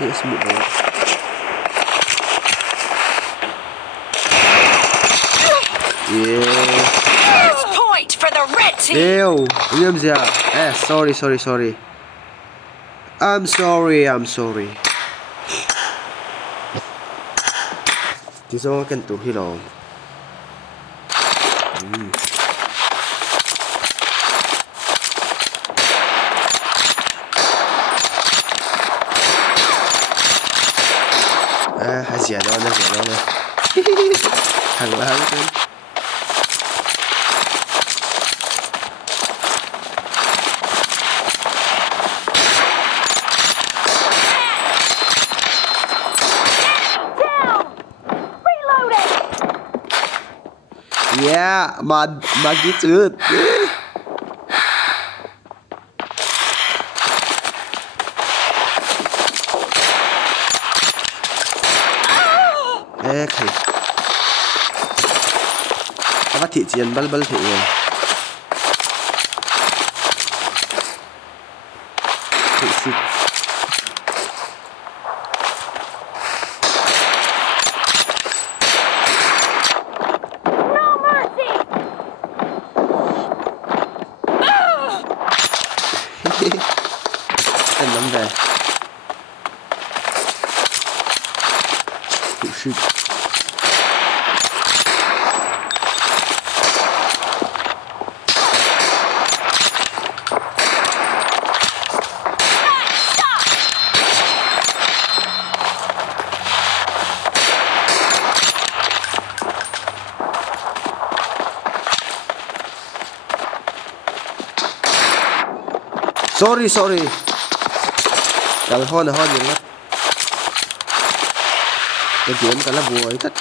Here's smooth rồi. Yeah. First point for the red team. Đều, nghiêm gì à? Sorry. I'm sorry. Thì sao cần tụ hi lòng. Hay dẻ đó nè. Thằng là hăng tên. Yeah, mà gitu. Khay. Apa thị chiến bal thị rồi. Thị. Anh lắm về. Shoot. Sorry. Đừng hôn gì lắm. Cái chuyện cả là vui thích.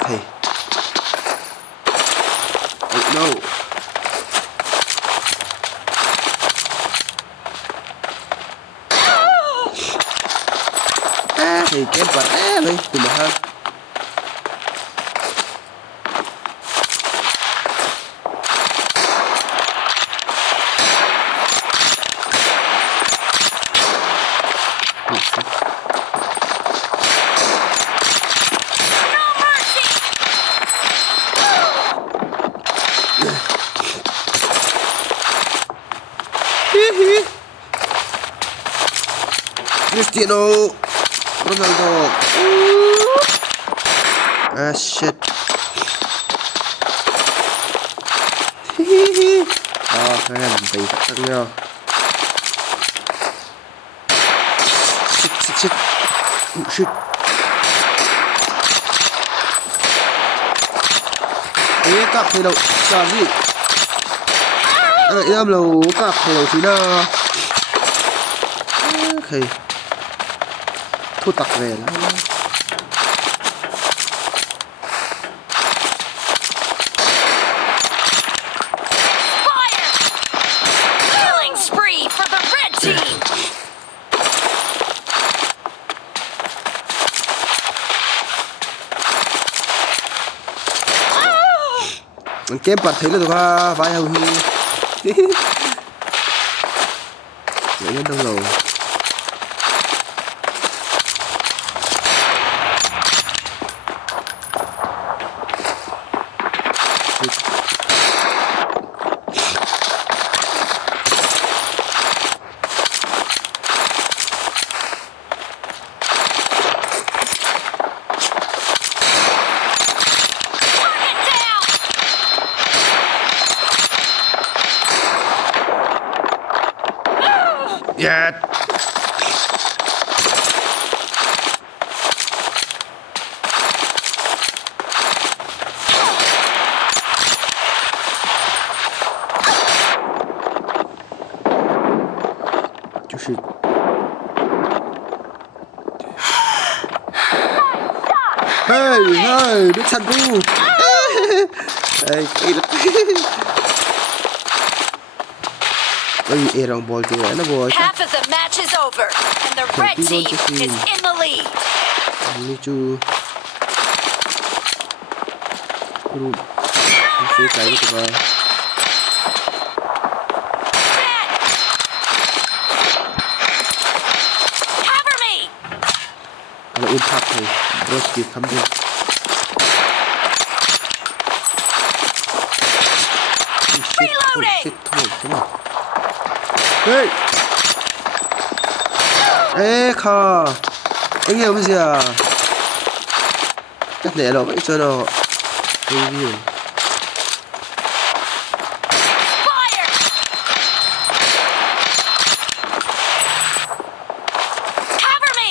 Khay. Oh no. Thì kém vật đi từ mà hơn. Cristiano Ronaldo. Shit. Các em bị thật nhau. Shit. Shit. Ê, cặp thì đâu làm gì? Em lâu cặp thì đâu chứ nào. Okay. Thu tặc về lắm. Killing spree for the red team. Kem bật thấy là tụi ta vai hầu hi. Vậy nên đông lầu. Yeah. Shit. Hey, biết săn cu. Hey, Half of the match is over, and the red team is in the lead. Me too. Phía trái của tụi ta. Cover me. Kalau impact này, bros kịp thấm đi. Reloading. Come on. Hey. Ê khờ. Anh hiểu cái gì à? Cách để nó vậy cho nó. Review. Fire. Cover me.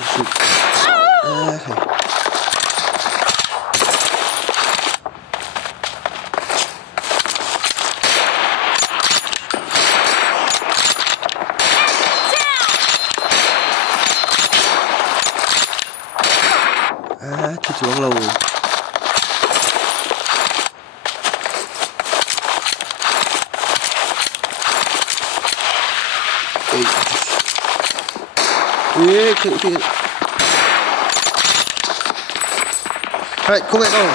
Okay. Thì xuống lầu. Ê, kìa. Hey, không nghe đâu.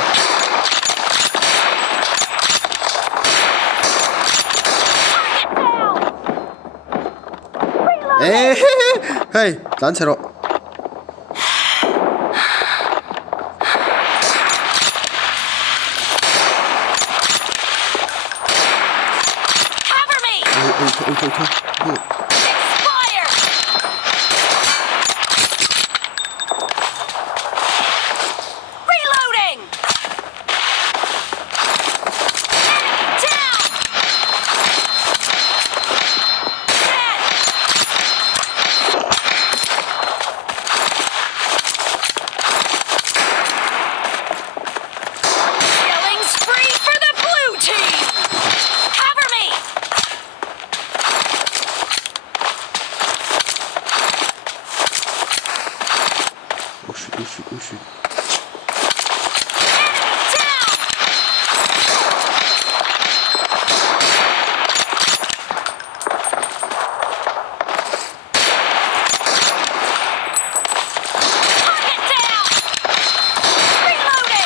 Ê, hey, tán xe rồi. Thôi. Fire. Reloading. Down. Dead. Killing spree for the blue team. Cover me. Oh shit.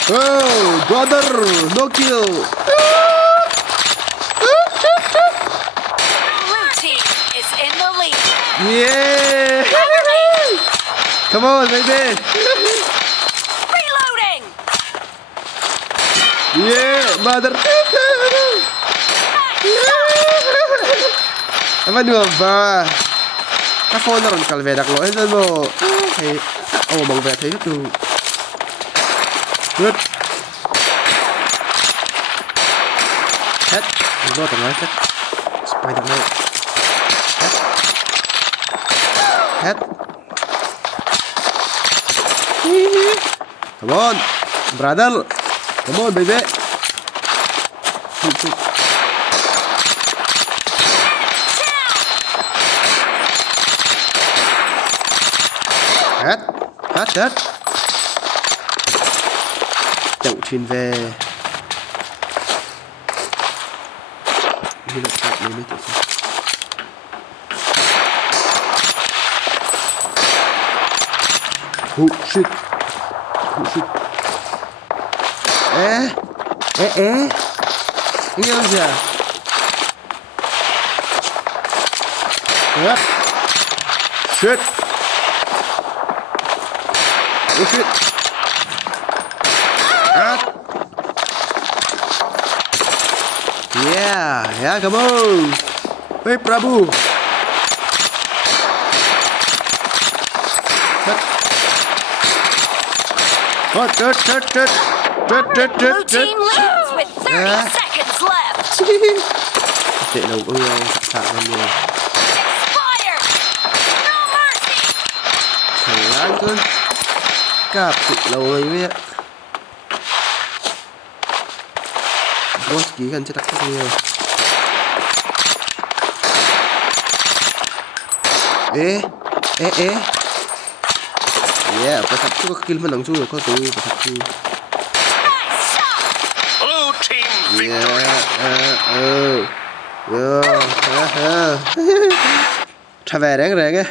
Oh, brother, no kill. Blue team is in the lead. Yeah. Come on, baby. Reloading. Yeah, mother. Apa ni ba? Cái phone nó còn cần về đặt lỗi lên bộ. Thì bằng về thấy được. Good. Head. Go to right head. Spider-Man. Head. Come on, brother. Come on, baby. Head. Chậu thuyền về. Đi lục chậu lên mấy chậu. Oh shit. Ê. Anh nghe không gì à? Yep. Shit. Oh shit. Yeah, come on. Hey, Prabhu. Blue team leads with 30 seconds left. Chạy đầu ơi, sạc lên nhiều. Expired. No mercy. Thằng láng cơn. Cạp chạy lâu rồi mấy ạ. Boss ký gần chết đặc rất nhiều. Ê. Yeah, pasat tu kill menang tu kau tu pasat tu. Blue team victory. Yo. Thà về đáng ràng á.